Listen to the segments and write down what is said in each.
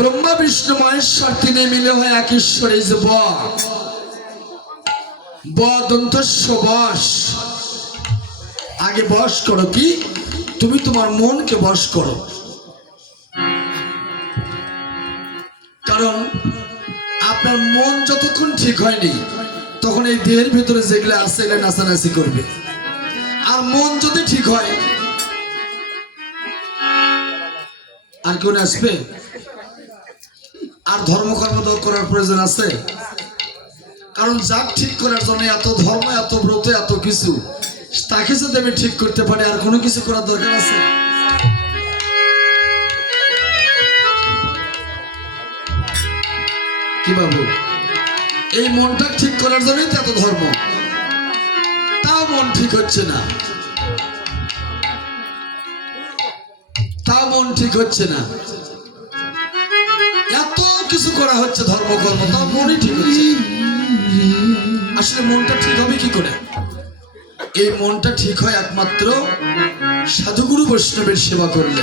ব্রহ্মা, বিষ্ণু মহেশ্বর তিনে মিলে হয় এক ঈশ্বর যে ব। বস আগে বস করো কি? তুমি তোমার মনকে বস করো। কারণ আপনার মন যতক্ষণ ঠিক হয়নি, তখন এই দেহের ভিতরে যেগুলো আছে এগুলো নাচানাচি করবে। আর মন যদি ঠিক হয়, আর কেউ আসবে? আর ধর্মকর্ম তো করার প্রয়োজন আছে। কারণ যাক ঠিক করার জন্য এত ধর্ম, এত ব্রত, এত কিছু, তাকে যদি আমি ঠিক করতে পারি, আর কোনো কিছু করার দরকার আছে? কি বাবু? এই মনটা ঠিক করার জন্যই তো এত ধর্ম। তাও মন ঠিক হচ্ছে না। তাও মন ঠিক হচ্ছে না। কিছু করা হচ্ছে, ধর্মকর্ম, তাও মনই ঠিক হচ্ছে আসলে মনটা ঠিক হবে কি করে? এই মনটা ঠিক হয় একমাত্র সাধুগুরু বৈষ্ণবের সেবা করলে।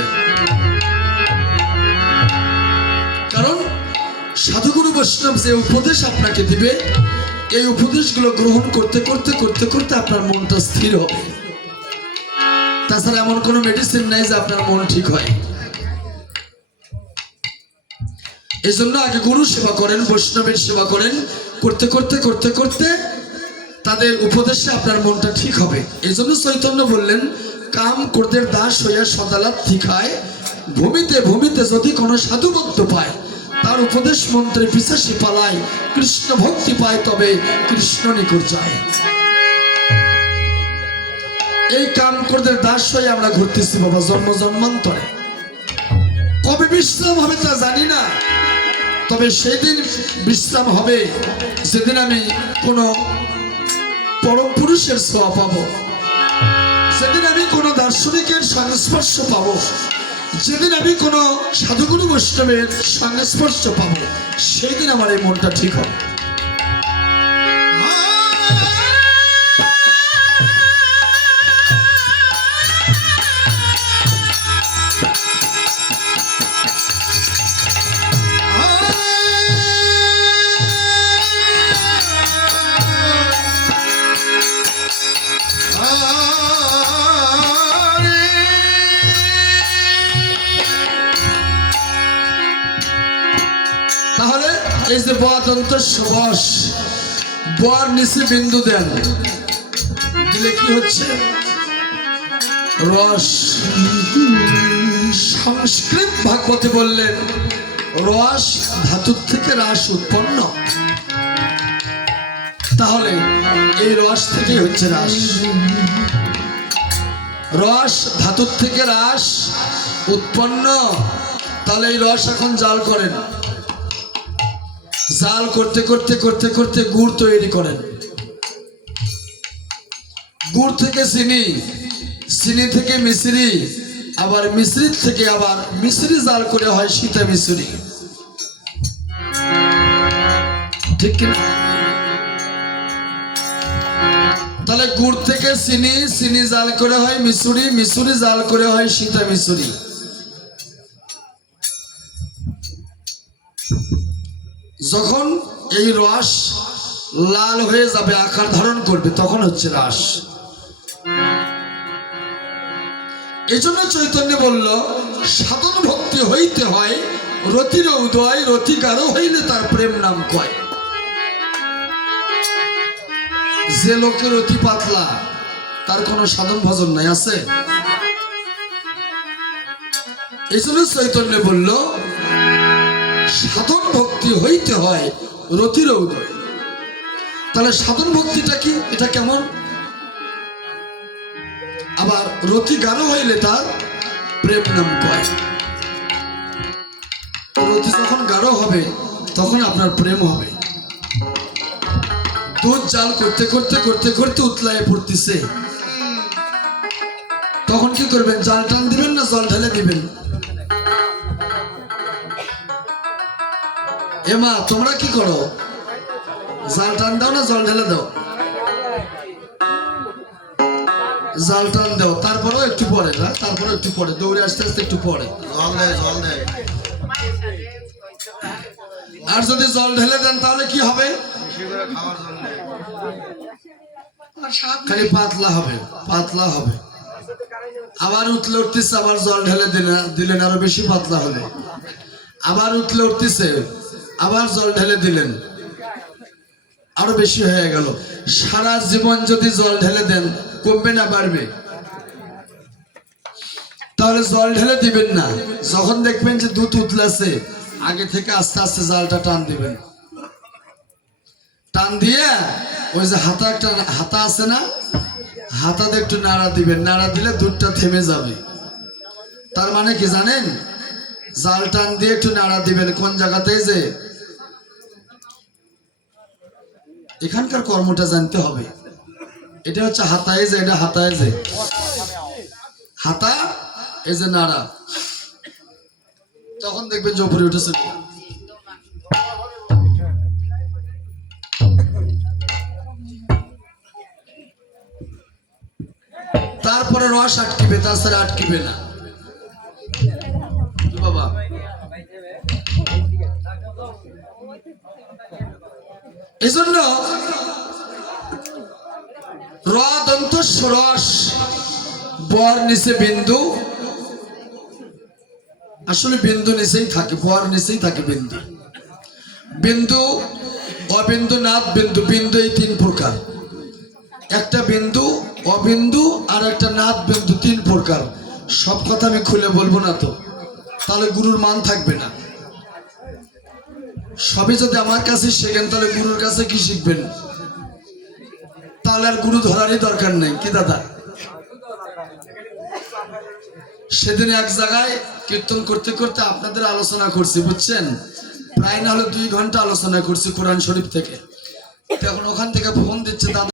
কারণ সাধুগুরু বৈষ্ণব যে উপদেশ আপনাকে দিবে, এই উপদেশগুলো গ্রহণ করতে করতে করতে করতে আপনার মনটা স্থির হবে। তাছাড়া এমন কোনো মেডিসিন নাই যে আপনার মন ঠিক হয়। এই জন্য আগে গুরু সেবা করেন, বৈষ্ণবের সেবা করেন। করতে করতে করতে করতে তাদের উপদেশে আপনার মনটা ঠিক হবে। এই জন্য চৈতন্য বললেন, কাম ক্রোধের দাস হইয়া সদালাত ঠিকায়, ভূমিতে ভূমিতে যদি কোনো সাধুভক্ত পায়, তার উপদেশ মন্ত্রে পিছাসি পালায়, কৃষ্ণ ভক্তি পায়, তবে কৃষ্ণ নিকট যায়। এই কাম ক্রোধের দাস হয়ে আমরা ঘুরতেছি বাবা জন্ম জন্মান্তরে। কবে বিশ্রাম হবে তা জানি না। তবে সেদিন বিশ্রাম হবে যেদিন আমি কোনো পরম পুরুষের ছোঁয়া পাব। সেদিন আমি কোনো দার্শনিকের সংস্পর্শ পাব। যেদিন আমি কোনো সাধুগুরু বৈষ্ণবের সংস্পর্শ পাব সেই দিন আমার এই মনটা ঠিক হবে। এই যে বদন্ত সবস বর নিচে বিন্দু দেন। দিলে কি হচ্ছে? রস। সংস্কৃত ভাগবতে বললেন, রস ধাতুর থেকে রাস উৎপন্ন। তাহলে এই রস থেকে হচ্ছে রাস। রস ধাতুর থেকে রাস উৎপন্ন। তাহলে এই রস এখন জাল করেন। জাল করতে করতে করতে করতে গুড় তৈরি করেন। গুড় থেকে চিনি চিনি থেকে মিশ্রি আবার মিশ্রির থেকে আবার মিশ্রি জাল করে হয় সীতা মিশ্রি ঠিক কিনা? তাহলে গুড় থেকে চিনি চিনি জাল করে হয় মিশুরি মিশুরি জাল করে হয় সীতা মিশুরি যখন এই রস লাল হয়ে যাবে, আকার ধারণ করবে, তখন হচ্ছে রাস। জন্য চৈতন্য বলল, সাধন ভক্তি হইতে হয় রতির উদয় রতি গারো হইলে তার প্রেম নাম কয়। যে লোকের অতি পাতলা, তার কোনো সাধন ভজন নাই, আছে? এই জন্য চৈতন্য বলল, সাধন ভক্তি হইতে হয় রতির উদয়। তাহলে সাধন ভক্তিটা কি? এটা কেমন? আবার রতি গাঢ় হইলে তার প্রেম নাম কয়। রতি যখন গাঢ় হবে, তখন আপনার প্রেম হবে। দুধ জাল করতে করতে করতে করতে উতলায় পড়তেছে। তখন কি করবেন? জাল টান দিবেন না জল ঢেলে দিবেন? এমা তোমরা কি করো? জাল টান দাও না জল ঢেলে দাও। জাল টান দাও তারপরেও একটু পরে না? তারপরে একটু পরে দৌড়ে আসতে আসতে একটু পরে। জল দেয় জল দেয় আর যদি জল ঢেলে দেন তাহলে কি হবে? খালি পাতলা হবে পাতলা হবে। আবার উঠলে উঠতেছে আবার জল ঢেলে দিলেন দিলেন আরও বেশি পাতলা হবে। আবার উঠলে উঠতেছে আবার জল ঢেলে দিলেন। আরও বেশি হয়ে গেল। সারা জীবন যদি জল ঢেলে দেন, কমবে না, বাড়বে। তাহলে জল ঢেলে দিবেন না। যখন দেখবেন যে দুধ উতলাছে, আগে থেকে আস্তে আস্তে জালটা টান দিবেন। টান দিয়ে ওই যে হাতা একটা, হাতা আছে না? হাতাতে একটু নাড়া দিবেন। নাড়া দিলে দুধটা থেমে যাবে। তার মানে কি জানেন? জাল টান দিয়ে একটু নাড়া দিবেন। কোন জায়গাতে যে এখানকার কর্মটা জানতে হবে। এটা হচ্ছে হাতায় যে, এটা হাতায় যে। হাতা, এই যে নাড়া। তখন দেখবেন উপরে উঠেছে। তারপরে রস আটকিবে তাছাড়া আটকিবে না। এই জন্য র দন্ত রস বর নিচে বিন্দু। আসলে বিন্দু নিচেই থাকে, বর নিচেই থাকে বিন্দু। বিন্দু, অবিন্দু নাথ বিন্দু বিন্দু এই তিন প্রকার। একটা বিন্দু, অবিন্দু, আর একটা নাথ বিন্দু, তিন প্রকার। সব কথা আমি খুলে বলব না তো। তাহলে গুরুর মান থাকবে না। সবই যদি আমার কাছে শেখেন, তাহলে গুরুর কাছে কি শিখবেন? তাহলে আর গুরু ধরারই দরকার নেই, কি দাদা? সেদিন এক জায়গায় কীর্তন করতে করতে আপনাদের আলোচনা করছি, বুঝছেন? প্রায় না হলে দুই ঘণ্টা আলোচনা করছি কোরআন শরীফ থেকে। তখন ওখান থেকে ফোন দিচ্ছে দাদা।